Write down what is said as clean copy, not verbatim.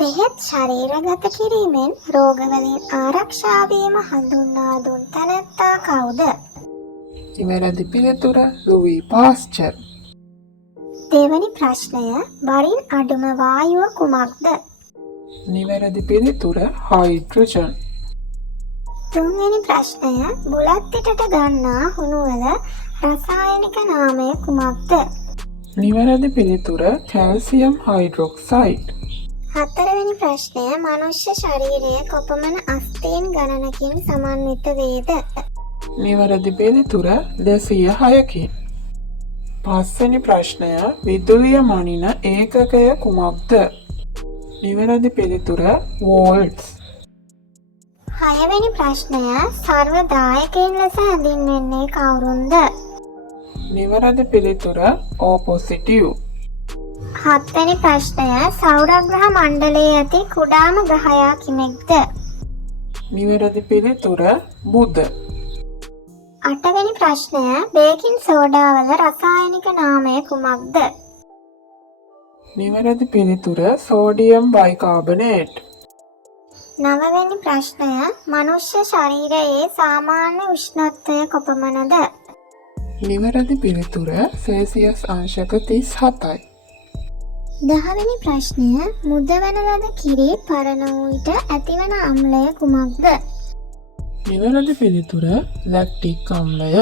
බෙහෙත් ශරීරගත කිරීමෙන් රෝගවලින් ආරක්ෂා වීම හඳුන්වා දුන් තැනැත්තා කවුද? නිවැරදි පිළිතුර ලුයි පාස්චර්. දෙවැනි ප්‍රශ්නය වරින් අඩුම වායුව කුමක්ද? නිවැරදි පිළිතුර හයිඩ්‍රජන්. තුන්වෙනි ප්‍රශ්නය බුලත් පිටට ගන්නා හුණුවල රසායනික නාමය කුමක්ද? නිවැරදි පිළිතුර කැල්සියම් හයිඩ්‍රොක්සයිඩ්. හතරවෙනි ප්‍රශ්නය මනුෂ්‍ය ශරීරය කොපමණ අස්තීන් ගණනකින් සමන්විත වේද? නිවැරදි පිළිතුර 206කින්. පස්වෙනි ප්‍රශ්නය විදුලිය මනින ඒකකය කුමක්ද? නිවැරදි පිළිතුර වෝල්ට්ස්. හයවෙනි ප්‍රශ්නය සර්වදායකයින් ලෙස හැඳින්වෙන්නේ කවුරුන්ද? නිවැරදි පිළිතුර ඕපොසිටිව්. හත්වෙනි ප්‍රශ්නය සෞරග්‍රහ මණ්ඩලයේ ඇති කුඩාම ග්‍රහයා කිමෙක්ද? නිවැරදි පිළිතුර බුධ. අටවෙනි ප්‍රශ්නය බේකින් සෝඩාවල රසායනික නාමය කුමක්ද? නිවැරදි පිළිතුර සෝඩියම් බයිකාබනේට්. නවවෙනි ප්‍රශ්නය මනුෂ්‍ය ශරීරයේ සාමාන්‍ය උෂ්ණත්වය කොපමණද? නිවැරදි පිළිතුර සෙල්සියස් අංශක 37යි. දහවෙනි ප්‍රශ්නය මුදවන ලද කිරි පරණ වූ විට ඇතිවන අම්ලය කුමක්ද? නිවැරදි පිළිතුර ලැක්ටික් අම්ලය.